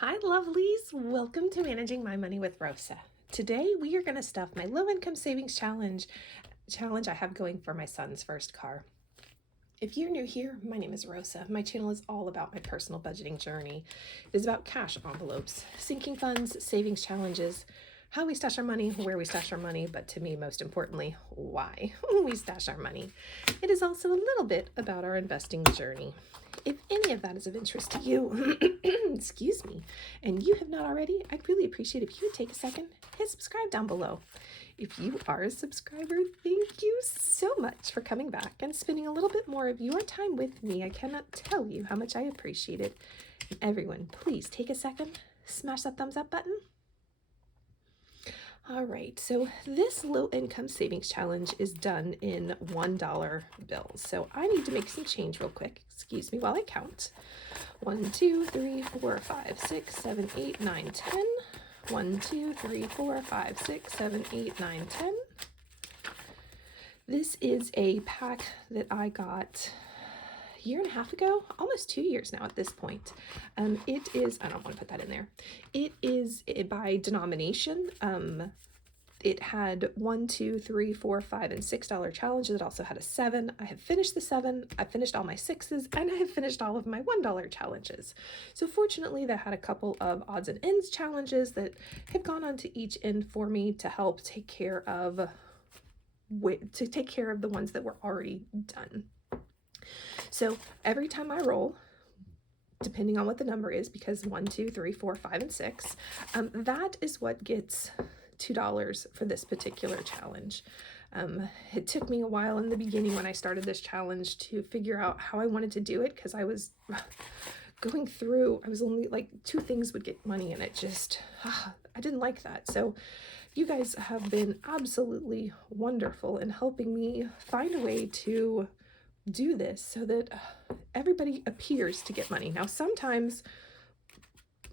Hi lovelies, welcome to Managing My Money with Rosa. Today we are going to stuff my low income savings challenge I have going for my son's first car. If you're new here, my name is Rosa. My channel is all about my personal budgeting journey. It is about cash envelopes, sinking funds, savings challenges, how we stash our money, where we stash our money, but to me, most importantly, why we stash our money. It is also a little bit about our investing journey. If any of that is of interest to you, excuse me, and you have not already, I'd really appreciate if you would take a second, hit subscribe down below. If you are a subscriber, thank you so much for coming back and spending a little bit more of your time with me. I cannot tell you how much I appreciate it. And everyone, please take a second, smash that thumbs up button. All right, so this low income savings challenge is done in $1 bills. So I need to make some change real quick. Excuse me while I count. 1, 2, 3, 4, 5, 6, 7, 8, 9, 10. 1, 2, 3, 4, 5, 6, 7, 8, 9, 10. This is a pack that I got a year and a half ago, almost 2 years now at this point. It is, I don't want to put that in there. It is by denomination. It had 1, 2, 3, 4, 5, and $6 challenges. It also had a 7. I have finished the 7. I finished all my 6s, and I have finished all of my $1 challenges. So fortunately, that had a couple of odds and ends challenges that have gone on to each end for me to help take care of the ones that were already done. So every time I roll, depending on what the number is, because 1, 2, 3, 4, 5, and 6, that is what gets $2 for this particular challenge. It took me a while in the beginning when I started this challenge to figure out how I wanted to do it, because I was going through, I was only like 2 things would get money, and it just, I didn't like that. So you guys have been absolutely wonderful in helping me find a way to do this so that everybody appears to get money. Now, sometimes,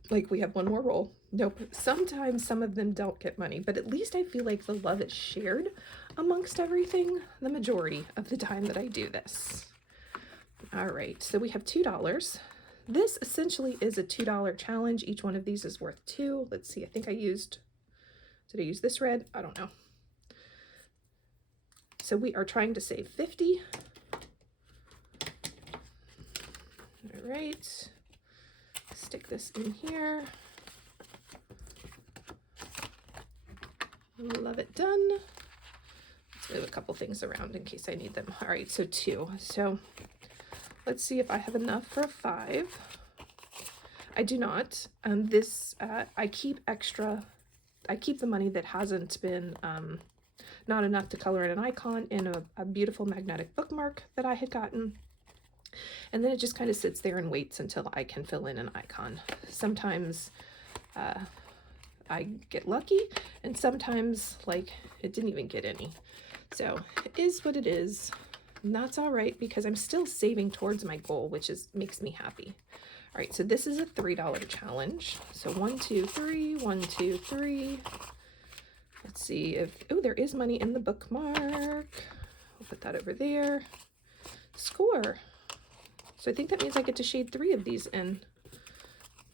like we have one more roll. Nope. Sometimes some of them don't get money, but at least I feel like the love is shared amongst everything the majority of the time that I do this. All right, so we have $2. This essentially is a $2 challenge. Each one of these is worth 2. Let's see, I think did I use this red? I don't know. So we are trying to save 50. All right. Stick this in here. Love it done. Let's move a couple things around in case I need them. All right, so 2. So let's see if I have enough for a 5. I do not. I keep the money that hasn't been not enough to color in an icon in a beautiful magnetic bookmark that I had gotten. And then it just kind of sits there and waits until I can fill in an icon. Sometimes I get lucky, and sometimes, like, it didn't even get any. So it is what it is, and that's all right, because I'm still saving towards my goal, which makes me happy. All right, so this is a $3 challenge. So 1, 2, 3, 1, 2, 3. Let's see if, oh, there is money in the bookmark. I'll put that over there. Score. So I think that means I get to shade 3 of these in.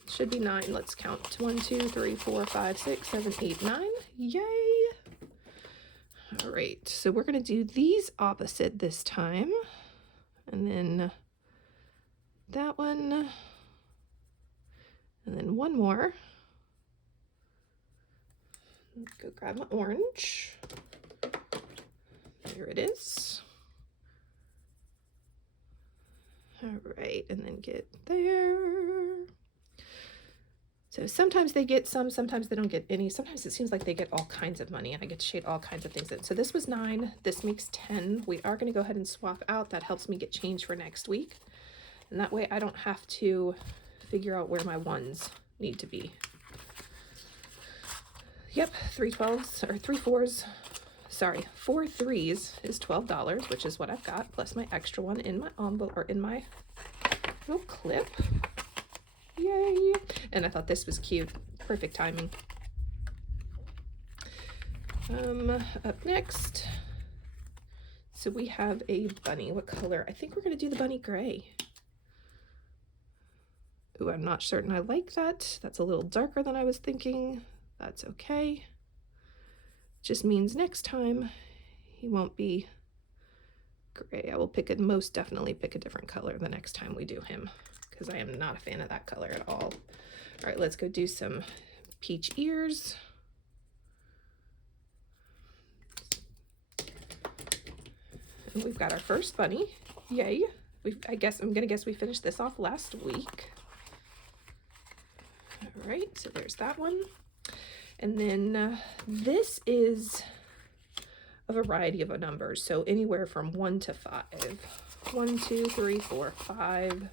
Should be 9. Let's count. 1, 2, 3, 4, 5, 6, 7, 8, 9. Yay! All right, so we're going to do these opposite this time. And then that one. And then one more. Go grab my orange. There it is. All right, and then get there. So sometimes they get some, sometimes they don't get any. Sometimes it seems like they get all kinds of money, and I get to shade all kinds of things in. So this was 9. This makes 10. We are going to go ahead and swap out. That helps me get change for next week. And that way I don't have to figure out where my 1s need to be. Yep, 3 12s, or 3 4s. Sorry, 4 3s is $12, which is what I've got, plus my extra one in my envelope, or in my little clip. Yay! And I thought this was cute. Perfect timing. Up next, so we have a bunny. What color? I think we're going to do the bunny gray. Ooh, I'm not certain I like that. That's a little darker than I was thinking. That's okay. Just means next time he won't be gray. I will most definitely pick a different color the next time we do him, because I am not a fan of that color at all. All right, let's go do some peach ears. And we've got our first bunny. Yay. I'm gonna guess we finished this off last week. All right, so there's that one. And then this is a variety of numbers, so anywhere from 1 to 5. 1, 2, 3, 4, 5,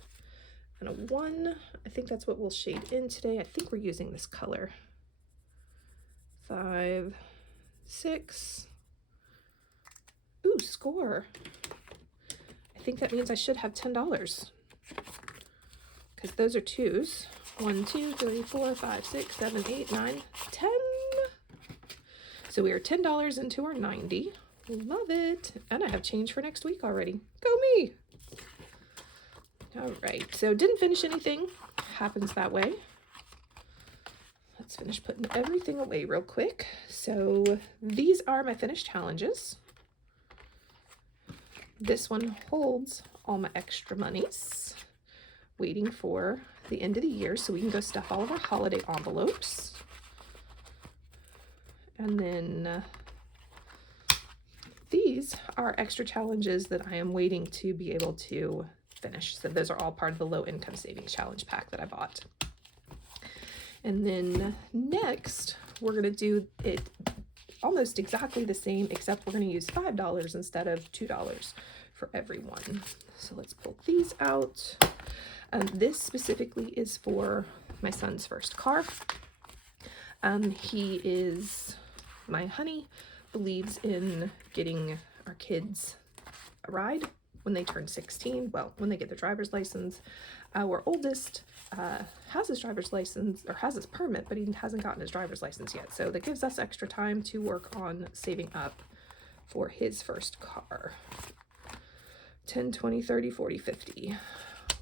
and a 1. I think that's what we'll shade in today. I think we're using this color. 5, 6. Ooh, score. I think that means I should have $10, because those are 2s. 1, 2, 3, 4, 5, 6, 7, 8, 9, 10. So we are $10 into our 90. Love it. And I have change for next week already. Go me. All right, so didn't finish anything. Happens that way. Let's finish putting everything away real quick. So these are my finished challenges. This one holds all my extra monies, waiting for the end of the year so we can go stuff all of our holiday envelopes. And then these are extra challenges that I am waiting to be able to finish. So those are all part of the low income savings challenge pack that I bought. And then next, we're going to do it almost exactly the same, except we're going to use $5 instead of $2 for every one. So let's pull these out. This specifically is for my son's first car. He is, my honey, believes in getting our kids a ride when they turn 16. Well, when they get their driver's license. Our oldest has his driver's license, or has his permit, but he hasn't gotten his driver's license yet. So that gives us extra time to work on saving up for his first car. 10, 20, 30, 40, 50.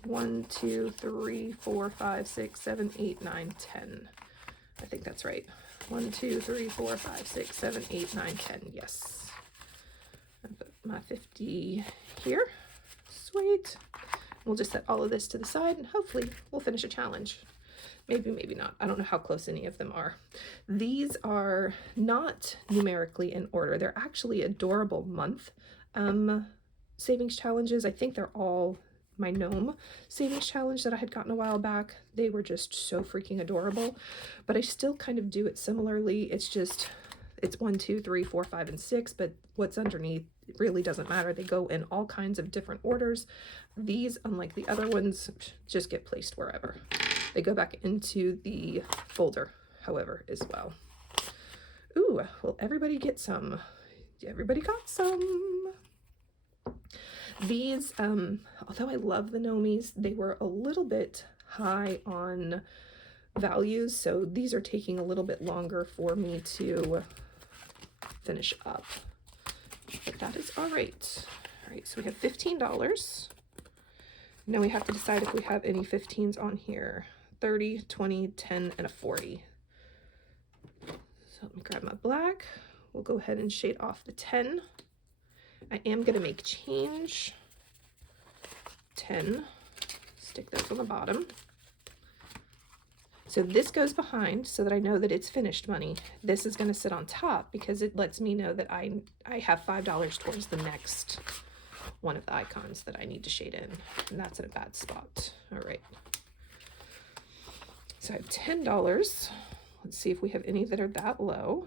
1, 2, 3, 4, 5, 6, 7, 8, 9, 10. I think that's right. 1, 2, 3, 4, 5, 6, 7, 8, 9, 10. Yes. I put my 50 here. Sweet. We'll just set all of this to the side and hopefully we'll finish a challenge. Maybe, maybe not. I don't know how close any of them are. These are not numerically in order. They're actually adorable month savings challenges. I think they're all my gnome savings challenge that I had gotten a while back. They were just so freaking adorable, but I still kind of do it similarly. It's 1, 2, 3, 4, 5, and 6, but what's underneath, it really doesn't matter. They go in all kinds of different orders. These, unlike the other ones, just get placed wherever. They go back into the folder, however, as well. Ooh, will everybody get some? Everybody got some. These, although I love the Nomies, they were a little bit high on values, so these are taking a little bit longer for me to finish up. But that is all right. All right, so we have $15. Now we have to decide if we have any 15s on here. 30, 20, 10, and a 40. So let me grab my black. We'll go ahead and shade off the 10. I am going to make change 10, stick those on the bottom. So this goes behind so that I know that it's finished money. This is going to sit on top because it lets me know that I have $5 towards the next one of the icons that I need to shade in, and that's in a bad spot. All right. So I have $10. Let's see if we have any that are that low.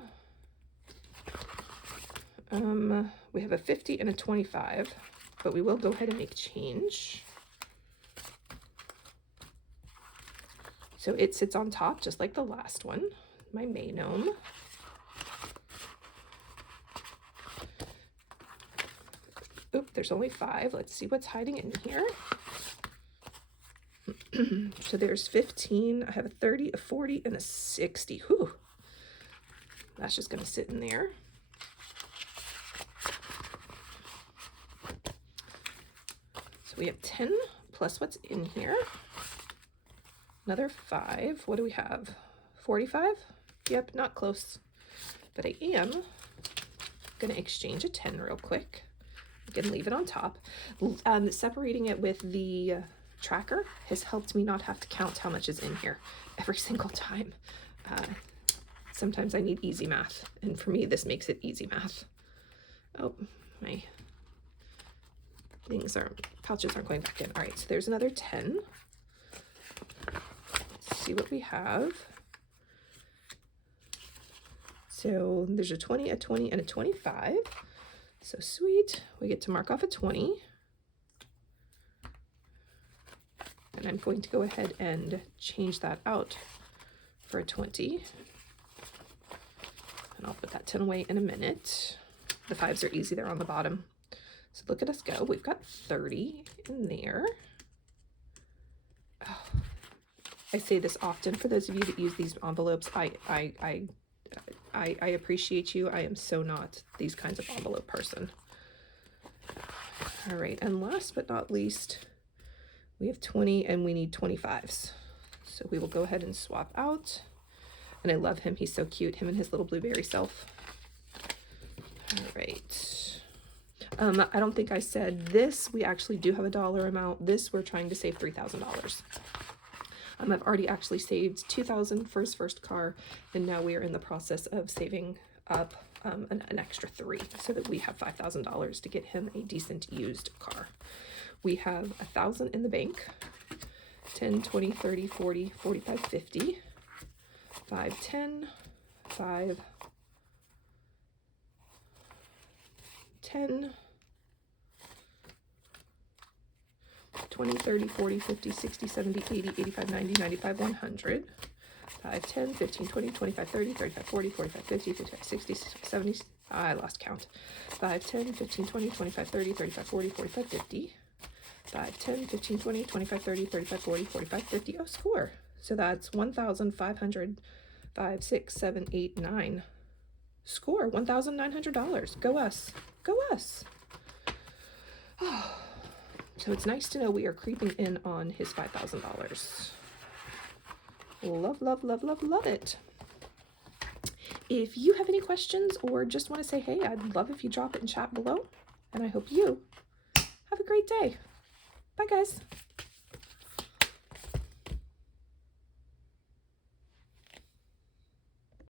We have a 50 and a 25, but we will go ahead and make change. So it sits on top just like the last one, my May gnome. Oop, there's only 5. Let's see what's hiding in here. So there's 15. I have a 30, a 40, and a 60. Whew. That's just going to sit in there. So we have 10 plus what's in here. Another 5. What do we have? 45? Yep, not close. But I am going to exchange a 10 real quick. You can leave it on top. Separating it with the tracker has helped me not have to count how much is in here every single time. Sometimes I need easy math, and for me this makes it easy math. Oh, my pouches aren't going back in. All right, so there's another 10. Let's see what we have. So there's a 20, a 20, and a 25. So sweet. We get to mark off a 20. And I'm going to go ahead and change that out for a 20. And I'll put that 10 away in a minute. The 5s are easy, they're on the bottom. So look at us go. We've got 30 in there. Oh, I say this often for those of you that use these envelopes. I appreciate you. I am so not these kinds of envelope person. All right, and last but not least, we have 20 and we need 25s. So we will go ahead and swap out. And I love him. He's so cute, him and his little blueberry self. All right. I don't think I said this. We actually do have a dollar amount. This, we're trying to save $3,000. I've already actually saved $2,000 for his first car, and now we are in the process of saving up an extra $3,000 so that we have $5,000 to get him a decent used car. We have $1,000 in the bank, 10, 20, 30, 40, 45, 50, 5, 10, 5, 10, 20, 30, 40, 50, 60, 70, 80, 85, 90, 95, 100, 5, 10, 15, 20, 25, 30, 35, 40, 45, 50, 55, 60, 70, I lost count, 5, 10, 15, 20, 25, 30, 35, 40, 45, 50, 5, 10, 15, 20, 25, 30, 35, 40, 45, 50, oh, score. So that's 1,500, 5, 6, 7, 8, 9, score, $1,900. Go us, go us. Oh. So it's nice to know we are creeping in on his $5,000. Love, love, love, love, love it. If you have any questions or just want to say, hey, I'd love if you drop it in chat below. And I hope you have a great day. Bye, guys.